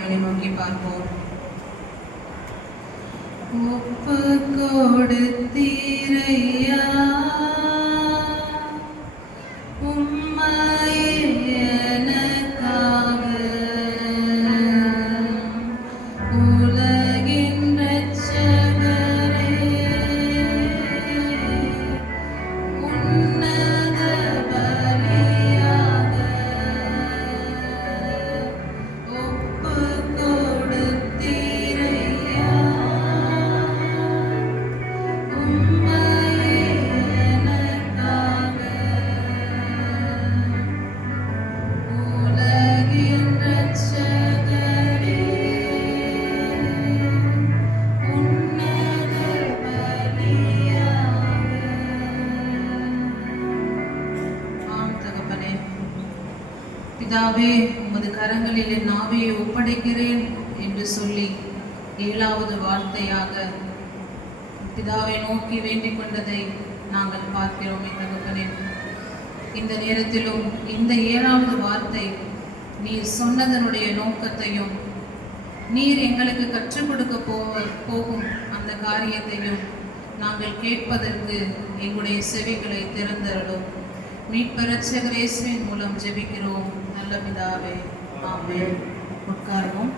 தேவனை நோக்கி பார்ப்போம். ஒப்பு கொடுத்தீரையா பிதாவே, உமது கரங்களில் என் ஆவியை ஒப்படைக்கிறேன் என்று சொல்லி 7வது வார்த்தையாக பிதாவை நோக்கி வேண்டிக் கொண்டதை நாங்கள் பார்க்கிறோமே தகப்பனே. இந்த நேரத்திலும் இந்த 7வது வார்த்தை நீர் சொன்னதனுடைய நோக்கத்தையும் நீர் எங்களுக்கு கற்றுக் கொடுக்க போகும் அந்த காரியத்தையும் நாங்கள் கேட்பதற்கு எங்களுடைய செவிகளை திறந்தருளும். மீட்பர் இரட்சகர் இயேசுவின் மூலம் ஜெபிக்கிறோம் நல்ல பிதாவே, ஆமென். உட்காருவோம்.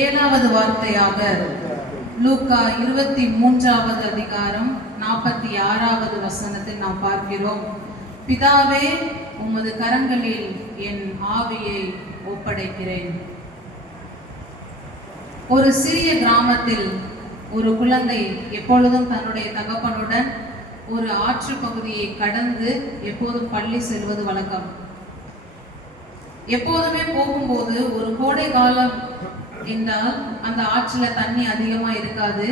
7வது வார்த்தையாக லூக்கா 23வது அதிகாரம் 46வது வசனத்தில் நாம் பார்க்கிறோம். பிதாவே, உமது கரங்களில் என் ஆவியை ஒப்படைக்கிறேன். ஒரு சிறிய கிராமத்தில் ஒரு குழந்தை எப்பொழுதும் தன்னுடைய தகப்பனுடன் ஒரு ஆற்று பகுதியை கடந்து எப்போதும் பள்ளி செல்வது வழக்கம். எப்போதுமே போகும்போது ஒரு கோடை காலம் என்றால் அந்த ஆற்றுல தண்ணி அதிகமா இருக்காது.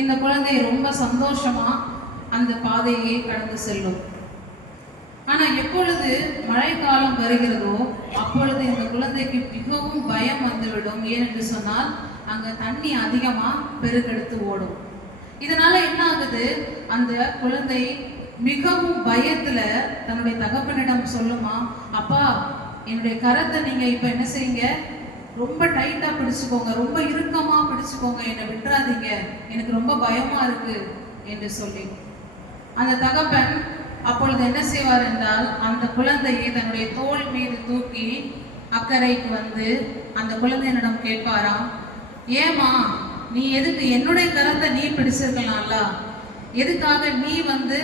இந்த குழந்தை ரொம்ப சந்தோஷமா அந்த பாதையை கடந்து செல்லும். ஆனா எப்பொழுது மழைக்காலம் வருகிறதோ அப்பொழுது இந்த குழந்தைக்கு மிகவும் பயம் வந்துவிடும். ஏனென்று சொன்னால் அங்க தண்ணி அதிகமா பெருக்கெடுத்து ஓடும். இதனால என்ன ஆகுது, அந்த குழந்தை மிகவும் பயத்துல தன்னுடைய தகப்பனிடம் சொல்லுமா, அப்பா, என்னுடைய கரத்தை நீங்க இப்ப என்ன செய்யுங்க, ரொம்ப டைட்டா பிடிச்சுக்கோங்க, ரொம்ப இறுக்கமா பிடிச்சுக்கோங்க, என்னை விட்டுறாதீங்க, எனக்கு ரொம்ப பயமா இருக்கு என்று சொல்லி அந்த தகப்பன் அப்பொழுது என்ன செய்வார் என்றால் அந்த குழந்தையை தன்னுடைய தோள் மீது தூக்கி அக்கறைக்கு வந்து அந்த குழந்தையினிடம் கேட்பாராம், ஏமா நீ எதுக்கு என்னுடைய கரத்தை நீ பிடிச்சிருக்கலாம்ல, எதுக்காக நீ வந்து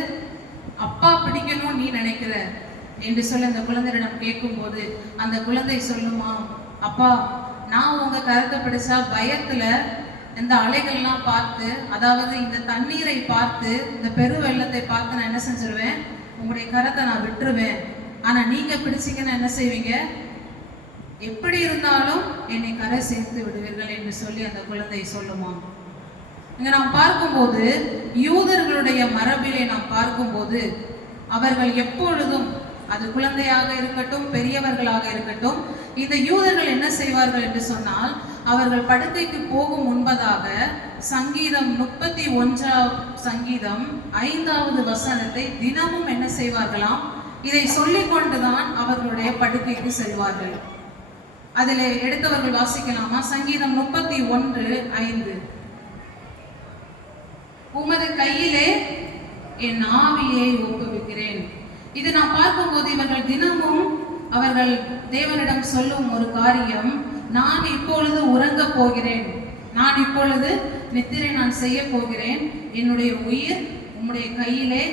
அப்பா பிடிக்கணும் நீ நினைக்கிற என்று சொல்லி அந்த குழந்தையிடம் கேட்கும்போது அந்த குழந்தை சொல்லுமா, அப்பா, நான் உங்க கரத்தை பிடிச்சா பயத்துல இந்த அலைகள்லாம் பார்த்து, அதாவது இந்த தண்ணீரை பார்த்து, இந்த பெரு வெள்ளத்தை பார்த்து நான் என்ன செஞ்சிருவேன், உங்களுடைய கரத்தை நான் விட்டுருவேன். ஆனா நீங்க பிடிச்சிங்கன்னா என்ன செய்வீங்க, எப்படி இருந்தாலும் என்னை கரை சேர்த்து விடுவீர்கள் என்று சொல்லி அந்த குழந்தை சொல்லுமா. இங்க நாம் பார்க்கும்போது யூதர்களுடைய மரபிலே நாம் பார்க்கும்போது அவர்கள் எப்பொழுதும், அது குழந்தையாக இருக்கட்டும் பெரியவர்களாக இருக்கட்டும், இந்த யூதர்கள் என்ன செய்வார்கள் என்று சொன்னால் அவர்கள் படுக்கைக்கு போகும் முன்பதாக சங்கீதம் 31 சங்கீதம் 5வது வசனத்தை தினமும் என்ன செய்வார்களாம், இதை சொல்லிக் கொண்டுதான் அவர்களுடைய படுக்கைக்கு செல்வார்கள். அதில் எடுத்தவர்கள் வாசிக்கலாமா? சங்கீதம் 31:5, உமது கையிலே என் ஆவியை ஒப்புவிக்கிறேன். இது நான் பார்க்கும்போது இவர்கள் தினமும் அவர்கள் தேவனிடம் சொல்லும் ஒரு காரியம், நான் இப்பொழுது உறங்க போகிறேன், நான் இப்பொழுது நித்திரை நான் செய்ய போகிறேன், என்னுடைய உயிர் உம்முடைய கையிலே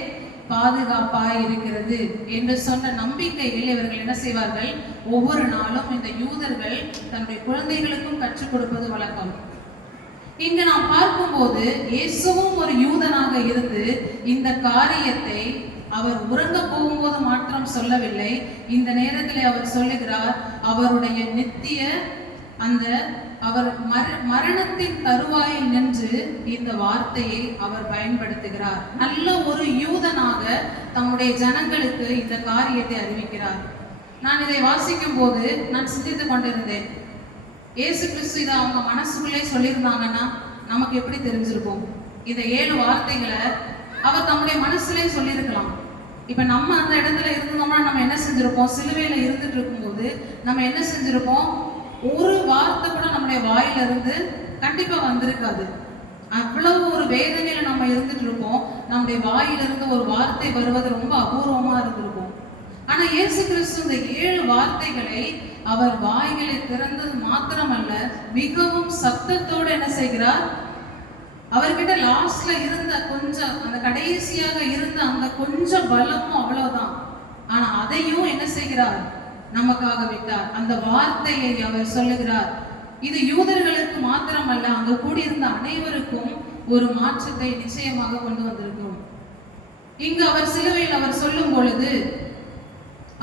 பாதுகாப்பாய் இருக்கிறது என்று சொன்ன நம்பிக்கையில் இவர்கள் என்ன செய்வார்கள், ஒவ்வொரு நாளும் இந்த யூதர்கள் தன்னுடைய குழந்தைகளுக்கும் கற்றுக் கொடுப்பது வழக்கம். இங்கு நாம் பார்க்கும்போது இயேசுவும் ஒரு யூதனாக இருந்து இந்த காரியத்தை அவர் உறங்க போகும்போது மாற்றம் சொல்லவில்லை. இந்த நேரத்தில் அவர் சொல்லுகிறார், அவருடைய நித்திய அந்த அவர் மரணத்தின் தருவாயில் நின்று இந்த வார்த்தையை அவர் பயன்படுத்துகிறார். நல்ல ஒரு யூதனாக தம்முடைய ஜனங்களுக்கு இந்த காரியத்தை அறிவிக்கிறார். நான் இதை வாசிக்கும் போது நான் சிந்தித்து கொண்டிருந்தேன், இயேசு கிறிஸ்து இதை அவங்க மனசுக்குள்ளே சொல்லியிருந்தாங்கன்னா நமக்கு எப்படி தெரிஞ்சிருக்கும்? இந்த 7 வார்த்தைகளை அவர் தம்முடைய மனசுலேயே சொல்லியிருக்கலாம். இப்ப நம்ம அந்த இடத்துல இருந்தோம்னா நம்ம என்ன செஞ்சிருப்போம்? சிலுவையில இருந்துட்டு இருக்கும்போது நம்ம என்ன செஞ்சிருப்போம்? ஒரு வார்த்தை கூட நம்முடைய வாயில இருந்து கண்டிப்பா வந்திருக்காது. அவ்வளவு ஒரு வேதனையில நம்ம இருந்துட்டு இருப்போம். நம்முடைய வாயிலிருந்து ஒரு வார்த்தை வருவது ரொம்ப அபூர்வமா இருந்திருக்கும். ஆனா இயேசு கிறிஸ்து இந்த 7 வார்த்தைகளை அவர் வாய்களை திறந்தது மாத்திரமல்ல, மிகவும் சத்தத்தோடு என்ன செய்கிறார்? அவர்கிட்ட லாஸ்ட்ல இருந்த கொஞ்சம், அந்த கடைசியாக இருந்த அந்த கொஞ்சம் பலமும் அவ்வளவுதான். ஆனா அதையும் என்ன செய்கிறார்? நமக்காக விட்டார். அந்த வார்த்தையை அவர் சொல்லுகிறார். இது யூதர்களுக்கு மாத்திரமல்ல, அங்கு கூடியிருந்த அனைவருக்கும் ஒரு மாற்றத்தை நிச்சயமாக கொண்டு வந்திருக்கும். இங்கு அவர் சிலுவையில் அவர் சொல்லும் பொழுது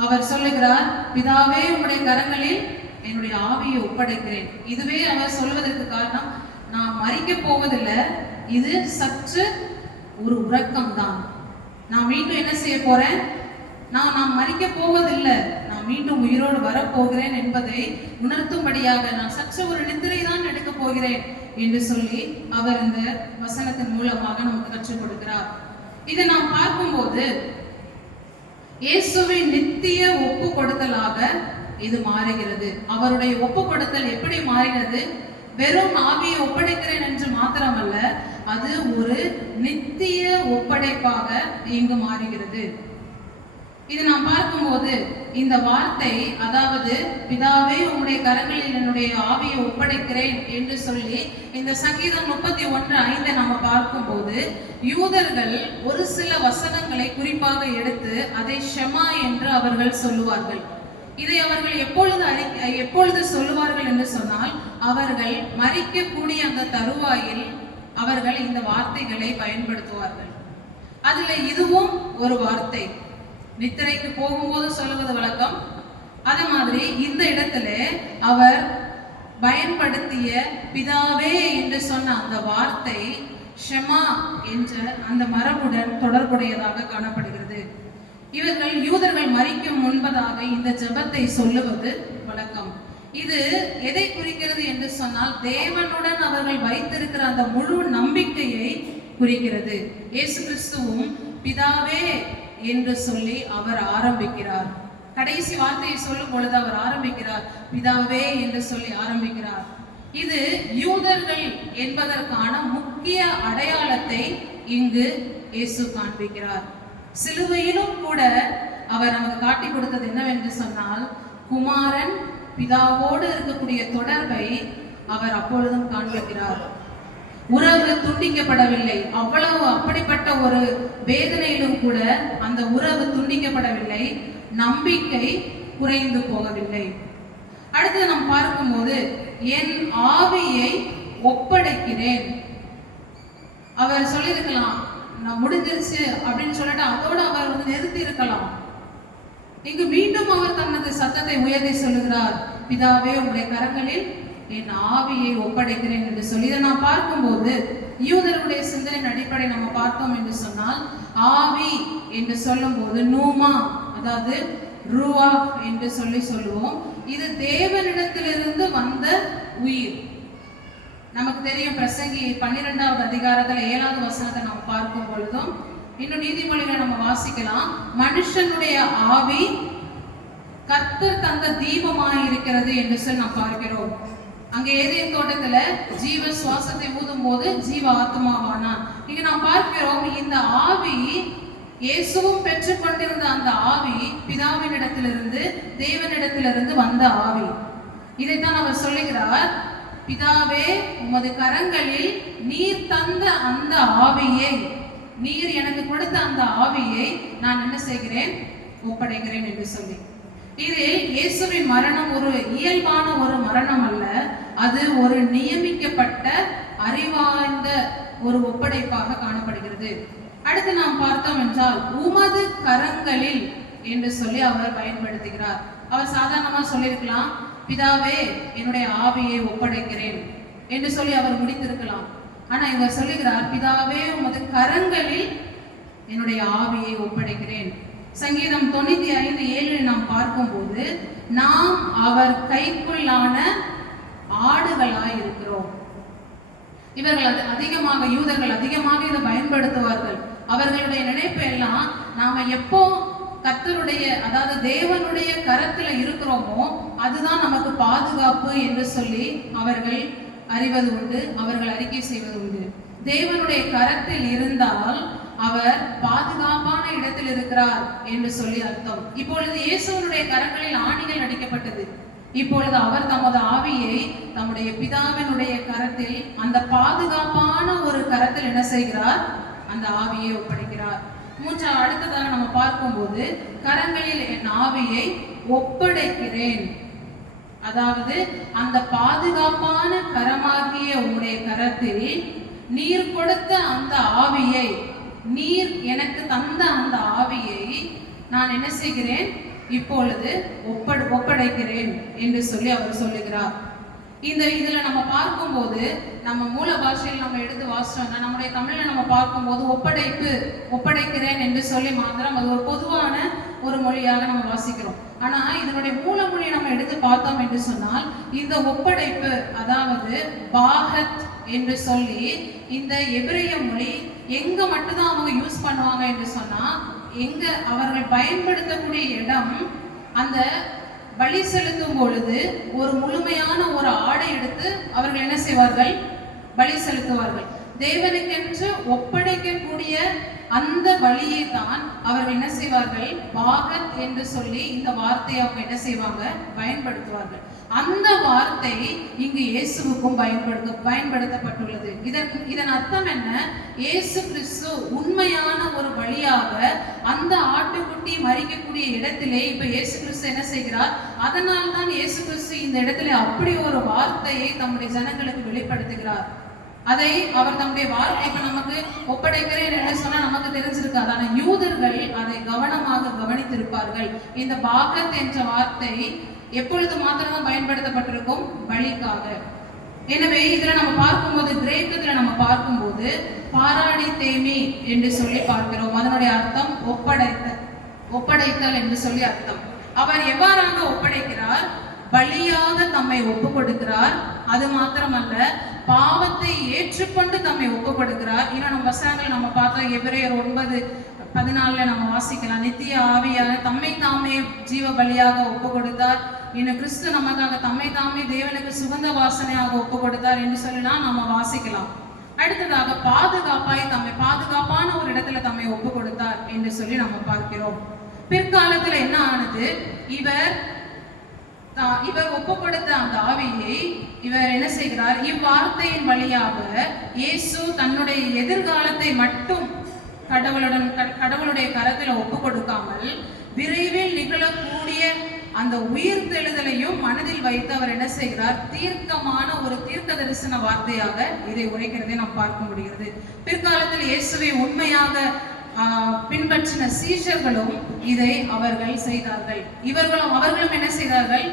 அவர் சொல்லுகிறார், பிதாவே உம்முடைய கரங்களில் என்னுடைய ஆவியை ஒப்படைக்கிறேன். இதுவே அவர் சொல்வதற்கு காரணம், நான் மரிக்க போவதில்லை, இது சற்று ஒரு உறக்கம் தான். நான் மீண்டும் என்ன செய்ய போறேன்? நான் மரிக்க போவதில்லை, நான் மீண்டும் உயிரோடு வரப்போகிறேன் என்பதை உணர்த்தும்படியாக நான் சற்று ஒரு நித்திரை தான் எடுக்க போகிறேன் என்று சொல்லி அவர் இந்த வசனத்தின் மூலமாக நமக்கு கற்றுக் கொடுக்கிறார். இதை நாம் பார்க்கும்போது இயேசுவின் நித்திய ஒப்பு கொடுத்தலாக இது மாறுகிறது. அவருடைய ஒப்பு கொடுத்தல் எப்படி மாறினது? வெறும் ஆவியை ஒப்படைக்கிறேன் என்று மாத்திரமல்ல, அது ஒரு நித்திய ஒப்படைப்பாக இங்கு மாறுகிறது. இது நாம் பார்க்கும்போது இந்த வார்த்தை, அதாவது பிதாவே உம்முடைய கரங்களில் என்னுடைய ஆவியை ஒப்படைக்கிறேன் என்று சொல்லி இந்த சங்கீதம் 31:5 நம்ம பார்க்கும்போது யூதர்கள் ஒரு சில வசனங்களை குறிப்பாக எடுத்து அதை ஷெமா என்று அவர்கள் சொல்லுவார்கள். இதை அவர்கள் எப்பொழுது சொல்லுவார்கள் என்று சொன்னால், அவர்கள் மரிக்கக்கூடிய அந்த தருவாயில் அவர்கள் இந்த வார்த்தைகளை பயன்படுத்துவார்கள். அதுல இதுவும் ஒரு வார்த்தை. நித்திரைக்கு போகும்போது சொல்லுவது வழக்கம். அதே மாதிரி இந்த இடத்துல அவர் பயன்படுத்திய பிதாவே என்று சொன்ன அந்த வார்த்தை ஷெமா என்ற அந்த மரபுடன் தொடர்புடையதாக காணப்படுகிறது. இவர்கள் யூதர்கள் மரிக்கும் முன்பதாக இந்த ஜெபத்தை சொல்லுவது வழக்கம். இது எதை குறிக்கிறது என்று சொன்னால், தேவனுடன் அவர்கள் வைத்திருக்கிற அந்த முழு நம்பிக்கையை குறிக்கிறது. இயேசு கிறிஸ்துவும் பிதாவே என்று சொல்லி அவர் ஆரம்பிக்கிறார். கடைசி வார்த்தையை சொல்லும் பொழுது அவர் ஆரம்பிக்கிறார், பிதாவே என்று சொல்லி ஆரம்பிக்கிறார். இது யூதர்கள் என்பதற்கான முக்கிய அடையாளத்தை இங்கு இயேசு காண்பிக்கிறார். சிலுவையிலும் கூட அவர் நமக்கு காட்டி கொடுத்தது என்னவென்று சொன்னால், குமாரன் பிதாவோடு இருக்கக்கூடிய தொடர்பை அவர் அப்பொழுதும் காண்பிக்கிறார். உறவு துண்டிக்கப்படவில்லை. அப்படிப்பட்ட ஒரு வேதனையிலும் கூட அந்த உறவு துண்டிக்கப்படவில்லை, நம்பிக்கை குறைந்து போகவில்லை. அடுத்து நாம் பார்க்கும்போது, என் ஆவியை ஒப்படைக்கிறேன். அவர் சொல்லியிருக்கலாம், நான் முடிஞ்சிருச்சு அப்படின்னு சொல்லிட்டு அதோட அவர் நிறுத்தி இருக்கலாம். இங்கு மீண்டும் அவர் தனது சத்தத்தை உயர்த்தி சொல்லுகிறார், பிதாவே உங்களுடைய கரங்களில் என் ஆவியை ஒப்படைக்கிறேன் என்று சொல்லி. இதை நான் பார்க்கும்போது யூதர்களுடைய சிந்தனையின் அடிப்படை நம்ம பார்த்தோம் என்று சொன்னால், ஆவி என்று சொல்லும் போது நூமா, அதாவது ரூவா என்று சொல்லுவோம். இது தேவனிடத்திலிருந்து வந்த உயிர். நமக்கு தெரியும், பிரசங்கி 12வது அதிகாரத்துல 7வது வசனத்தை நம்ம பார்க்கும் பொழுதும், இன்னும் நீதிமொழிகளை நம்ம வாசிக்கலாம், மனுஷனுடைய ஆவி கர்த்தர் தந்த தீபமாய் இருக்கிறது என்று சொல்லி நாம் பார்க்கிறோம். அங்க ஏதேன் தோட்டத்துல ஜீவ சுவாசத்தை ஊதும் போது ஜீவ ஆத்மாவானான். இங்க நாம் பார்க்கிறோம், இந்த ஆவி இயேசுவும் பெற்றுக் கொண்டிருந்த அந்த ஆவி பிதாவினிடத்திலிருந்து தேவனிடத்திலிருந்து வந்த ஆவி. இதைத்தான் அவர் சொல்லுகிறார், பிதாவே உமது கரங்களில் நீர் தந்த அந்த ஆவியை, நீர் எனக்கு கொடுத்த அந்த ஆவியை நான் என்ன செய்கிறேன்? ஒப்படைக்கிறேன் என்று சொல்லி. இதில் இயேசுவின் மரணம் ஒரு இயல்பான ஒரு மரணம் அல்ல, அது ஒரு நியமிக்கப்பட்ட அறிவாய்ந்த ஒரு ஒப்படைப்பாக காணப்படுகிறது. அடுத்து நாம் பார்த்தோம் என்றால், உமது கரங்களில் என்று சொல்லி அவர் பயன்படுத்துகிறார். அவர் சாதாரணமா சொல்லியிருக்கலாம், பிதாவே என்னுடைய ஆவியை ஒப்படைக்கிறேன் என்று சொல்லி அவர் முடித்திருக்கலாம். ஆனா இவர் சொல்லுகிறார், பிதாவே உமது கரங்களில் என்னுடைய ஆவியை ஒப்படைக்கிறேன். சங்கீதம் 95:7 நாம் பார்க்கும்போது, நாம் அவர் கைக்குள்ளான ஆடுகளாய் இருக்கிறோம். இவர்கள் அதிகமாக, யூதர்கள் அதிகமாக இதை பயன்படுத்துவார்கள். அவர்களுடைய நினைப்பு எல்லாம், நாம எப்போ கர்த்தருடைய அதாவது தேவனுடைய கரத்துல இருக்கிறோமோ அதுதான் நமக்கு பாதுகாப்பு என்று சொல்லி அவர்கள் அறிவது உண்டு, அவர்கள் அறிக்கை செய்வது உண்டு. தேவனுடைய கரத்தில் இருந்தால் அவர் பாதுகாப்பான இடத்தில் இருக்கிறார் என்று சொல்லி அர்த்தம். இப்பொழுது இயேசுவனுடைய கரங்களில் ஆணிகள் அடிக்கப்பட்டது. இப்பொழுது அவர் தமது ஆவியை தம்முடைய பிதாவினுடைய கரத்தில், அந்த பாதுகாப்பான ஒரு கரத்தில் என்ன செய்கிறார்? அந்த ஆவியை ஒப்படைக்கிறார். அடுத்ததாக நம்ம பார்க்கும்போது, கரங்களில் என் ஆவியை ஒப்படைக்கிறேன். அதாவது அந்த பாதுகாப்பான கரமாகிய உம்முடைய கரத்தில் நீர் கொடுத்த அந்த ஆவியை, நீர் எனக்கு தந்த அந்த ஆவியை நான் என்ன செய்கிறேன்? இப்பொழுது ஒப்படைக்கிறேன் என்று சொல்லி அவர் சொல்லுகிறார். இதுல நம்ம பார்க்கும்போது, நம்ம மூல பாஷையில் நம்ம எடுத்து வாசிச்சோம்னா, நம்முடைய தமிழ்ல நம்ம பார்க்கும்போது ஒப்படைக்கிறேன் என்று சொல்லி மாத்திரம் அது ஒரு பொதுவான ஒரு மொழியாக நம்ம வாசிக்கிறோம். ஆனா இதனுடைய மூல மொழியை நம்ம எடுத்து பார்த்தோம் என்று சொன்னால், இந்த ஒப்படைப்பு அதாவது பாகத் என்று சொல்லி இந்த எபிரேய மொழி எங்க மட்டும்தான் அவங்க யூஸ் பண்ணுவாங்க என்று சொன்னா, எங்க அவர்கள் பயன்படுத்தக்கூடிய இடம், அந்த பலி செலுத்தும் பொழுது ஒரு முழுமையான ஒரு ஆடை எடுத்து அவர்கள் என்ன செய்வார்கள்? பலி செலுத்துவார்கள். தேவனுக்கென்று ஒப்படைக்கக்கூடிய அந்த பலியை தான் அவர்கள் என்ன செய்வார்கள்? பாகத் என்று சொல்லி இந்த வார்த்தையை அவங்க என்ன செய்வாங்க? பயன்படுத்துவார்கள். அந்த வார்த்தை இங்கு இயேசுவுக்கும் பயன்படுத்தப்பட்டுள்ளது. இதன் அர்த்தம் என்ன? இயேசு கிறிஸ்து உண்மையான ஒரு பலியாக அந்த ஆட்டுக்குட்டி மரிக்கக்கூடிய இடத்திலே இப்ப இயேசு கிறிஸ்து என்ன செய்கிறார்? அதனால் தான் இயேசு கிறிஸ்து இந்த இடத்திலே அப்படி ஒரு வார்த்தையை தம்முடைய ஜனங்களுக்கு வெளிப்படுத்துகிறார். அதை அவர் தம்முடைய வார்த்தை இப்ப நமக்கு ஒப்படைக்கிறேன் என்று சொன்னா நமக்கு தெரிஞ்சிருக்காது. ஆனா யூதர்கள் அதை கவனமாக கவனித்திருப்பார்கள். இந்த பாகத் என்ற வார்த்தை எப்பொழுது மாத்திரம்தான் பயன்படுத்தப்பட்டிருக்கும்? பலிக்காக. எனவே இதுல நம்ம பார்க்கும்போது, கிரேக்கத்துல நம்ம பார்க்கும்போது பாராடி தேமி என்று சொல்லி பார்க்கிறோம். அதனுடைய அர்த்தம் ஒப்படைத்தல் என்று சொல்லி அர்த்தம். அவர் எவ்வாறாக ஒப்படைக்கிறார்? பலியாக தம்மை ஒப்பு கொடுக்கிறார். அது மாத்திரமல்ல, பாவத்தை ஏற்றுக்கொண்டு தம்மை ஒப்பு கொடுக்கிறார். இன்னும் நம்ம வசனங்கள் நம்ம பார்த்தோம். எபிரேயர் 9:14 நம்ம வாசிக்கலாம். நித்திய ஆவியான தம்மை தாமே ஜீவ பலியாக ஒப்பு கொடுத்தார். இன்னும் கிறிஸ்து நமக்காக தம்மை தாமே தேவனுக்கு சுகந்த வாசனையாக ஒப்பு கொடுத்தார் என்று சொல்லினா நம்ம வாசிக்கலாம். அடுத்ததாக பாதுகாப்பான ஒரு இடத்துல தம்மை ஒப்பு கொடுத்தார் என்று சொல்லி நம்ம பார்க்கிறோம். பிற்காலத்துல என்ன ஆனது? இவர் ஒப்பு கொடுத்த அந்த ஆவியை இவர் என்ன செய்கிறார்? இவ்வார்த்தையின் வழியாக இயேசு தன்னுடைய எதிர்காலத்தை மட்டும் கடவுளுடைய கரத்துல ஒப்பு கொடுக்காமல், விரைவில் நிகழக்கூடிய அந்த உயிர் தெழுதலையும் மனதில் வைத்து அவர் என்ன செய்கிறார்? தீர்க்கமான ஒரு தீர்க்க தரிசன வார்த்தையாக இதை உரைக்கிறதை நாம் பார்க்க முடிகிறது. பிற்காலத்தில் இயேசுவை உண்மையாக பின்பற்றின சீஷர்களும் இதை அவர்கள் செய்தார்கள். அவர்களும் என்ன செய்தார்கள்?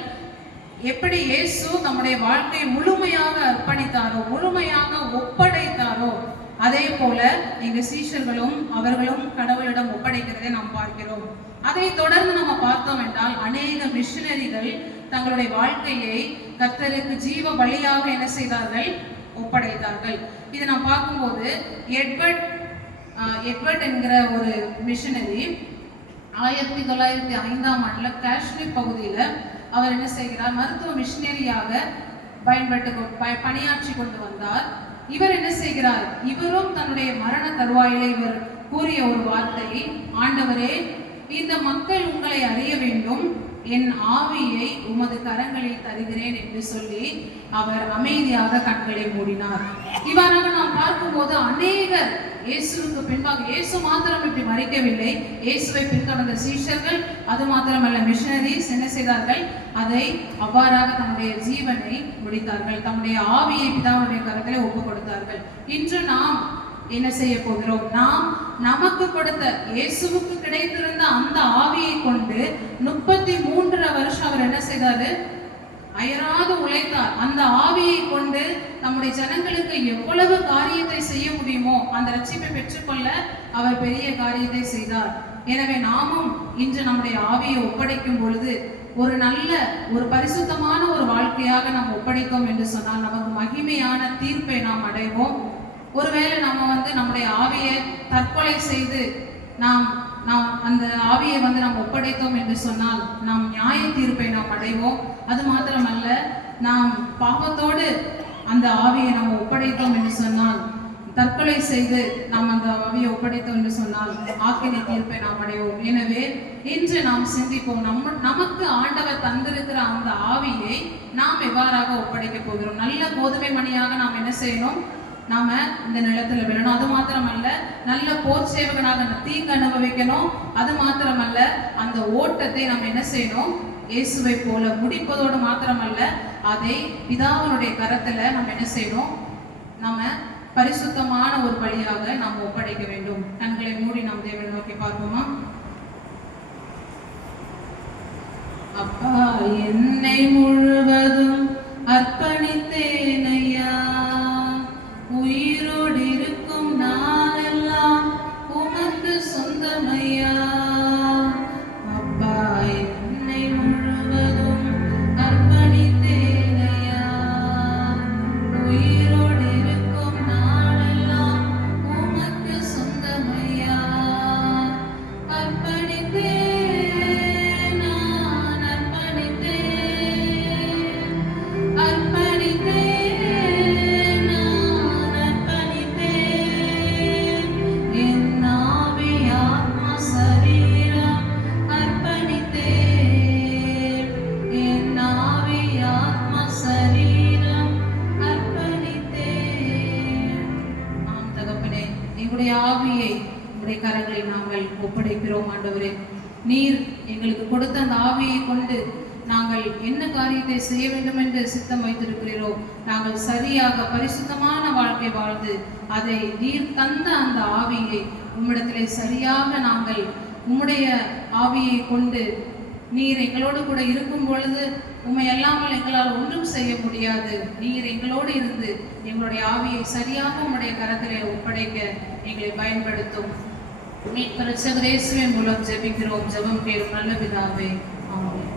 எப்படி இயேசு நம்முடைய வாழ்க்கையை முழுமையாக அர்ப்பணித்தாரோ, முழுமையாக ஒப்படைத்தாரோ, அதே போல எங்க சீஷர்களும் அவர்களும் கடவுளிடம் ஒப்படைக்கிறதை நாம் பார்க்கிறோம். அதை தொடர்ந்து நம்ம பார்த்தோம் என்றால், அநேக மிஷனரிகள் தங்களுடைய வாழ்க்கையை கர்த்தருக்கு ஜீவ பலியாக என்ன செய்தார்கள்? ஒப்படைத்தார்கள். இதை நாம் பார்க்கும்போது எட்வர்ட் என்கிற ஒரு மிஷனரி 1905 காஷ்மீர் பகுதியில அவர் என்ன செய்கிறார்? மருத்துவ மிஷனரியாக பணியாற்றி கொண்டு வந்தார். இவர் என்ன செய்கிறார்? இவரும் தன்னுடைய மரண தருவாயிலே இவர் கூறிய ஒரு வார்த்தை, ஆண்டவரே, இந்த மக்கள் உங்களை அறிய வேண்டும், என் ஆவியை உமது கரங்களில் தருகிறேன் என்று சொல்லி அவர் அமைதியாக கண்களை மூடினார். இவ்வாறாக நாம் பார்க்கும்போது அநேகர் இயேசுவுக்கு பின்பாக, இயேசு மாத்திரம் இப்படி மறிக்கவில்லை, இயேசுவை பின்தொடர்ந்த சீஷர்கள், அது மாத்திரமல்ல மிஷனரிஸ் என்ன செய்தார்கள்? அதை அவ்வாறாக தன்னுடைய ஜீவனை முடித்தார்கள். தம்முடைய ஆவியை பிதாவுடைய கரத்திலே ஒப்பு கொடுத்தார்கள். இன்று நாம் என்ன செய்ய போகிறோம்? நாம் நமக்கு கொடுத்த, இயேசுவுக்கு கிடைத்திருந்த அந்த ஆவியை கொண்டு 33 வருஷம் அவர் என்ன செய்தாரு? அயராது உழைத்தார். அந்த ஆவியை கொண்டு நம்முடைய ஜனங்களுக்கு எவ்வளவு காரியத்தை செய்ய முடியுமோ அந்த ரட்சிப்பை பெற்றுக்கொள்ள அவர் பெரிய காரியத்தை செய்தார். எனவே நாமும் இன்று நம்முடைய ஆவியை ஒப்படைக்கும் பொழுது ஒரு பரிசுத்தமான ஒரு வாழ்க்கையாக நாம் ஒப்படைத்தோம் என்று சொன்னால் நமக்கு மகிமையான தீர்ப்பை நாம் அடைவோம். ஒருவேளை நம்ம நம்முடைய ஆவியை தற்கொலை செய்து நாம் நாம் அந்த ஆவியை நாம் ஒப்படைத்தோம் என்று சொன்னால் நாம் நியாய தீர்ப்பை நாம் அடைவோம். அது மாத்திரமல்ல, நாம் பாவத்தோடு அந்த ஆவியை நாம் ஒப்படைத்தோம் என்று சொன்னால், தற்கொலை செய்து நாம் அந்த ஆவியை ஒப்படைத்தோம் என்று சொன்னால் ஆக்கினை தீர்ப்பை நாம் அடைவோம். எனவே இன்று நாம் சிந்திப்போம், நமக்கு ஆண்டவர் தந்திருக்கிற அந்த ஆவியை நாம் எவ்வாறாக ஒப்படைக்க போகிறோம். நல்ல கோதுமை மணியாக நாம் என்ன செய்யணும்? நாம இந்த நிலத்துல விழணும். அது மாத்திரமல்ல, நல்ல போர் சேவகனாக தீங்கு அனுபவிக்கணும். அது மாத்திரமல்ல, அந்த ஓட்டத்தை நாம் என்ன செய்யணும்? இயேசுவை போல முடிப்பதோடு மாத்திரமல்ல, அதை பிதாவினுடைய கரத்துல நம்ம என்ன செய்யணும்? நாம பரிசுத்தமான ஒரு பலியாக நாம் ஒப்படைக்க வேண்டும். கண்களை மூடி நாம் தேவனை நோக்கி பார்ப்போமா? அப்பா, என்னை முழுவதும் அர்ப்பணித்தேன் ஐயா, உயிரோடு இருக்கும் நாளெல்லாம் உமக்கு சொந்தமையா. அப்பா, என்னை முழுவதும் அர்ப்பணித்தேன் ஐயா, உயிரோடு இருக்கும் நாளெல்லாம் உமக்கு சொந்தமையா. அர்ப்பணித்தேன், நான் அர்ப்பணித்தேன், அர்ப்பணித்தேன், நான் அர்ப்பணித்தேன். என் ஆவி, ஆத்மா, சரீரம் அர்ப்பணித்தேன். என் ஆவி, ஆத்மா, சரீரம் அர்ப்பணித்தேன். ஆம் தகப்பனே, எங்களுடைய ஆவியை உடைய கரங்களில் நாங்கள் ஒப்படைக்கிறோம் ஆண்டவரே. நீர் எங்களுக்கு கொடுத்த அந்த ஆவியை கொண்டு நாங்கள் என்ன காரியத்தை செய்ய வேண்டும் என்று சித்தம் வைத்திருக்கிறீரோ, நாங்கள் சரியாக பரிசுத்தமான வாழ்க்கை வாழ்ந்து அதை நீர் தந்த அந்த ஆவியை உம்மிடத்திலே சரியாக நாங்கள் உம்முடைய ஆவியை கொண்டு, நீர் எங்களோடு கூட இருக்கும் பொழுது உம்மை அல்லாமல் எங்களால் ஒன்றும் செய்ய முடியாது. நீர் எங்களோடு இருந்து எங்களுடைய ஆவியை சரியாக உம்முடைய கரத்திலே ஒப்படைக்க எங்களை பயன்படுத்தும். மீட்பர் இரட்சகர் இயேசுவின் மூலம் ஜெபிக்கிறோம். ஜெபம் கேளும் நல்ல பிதாவே. ஆமென்.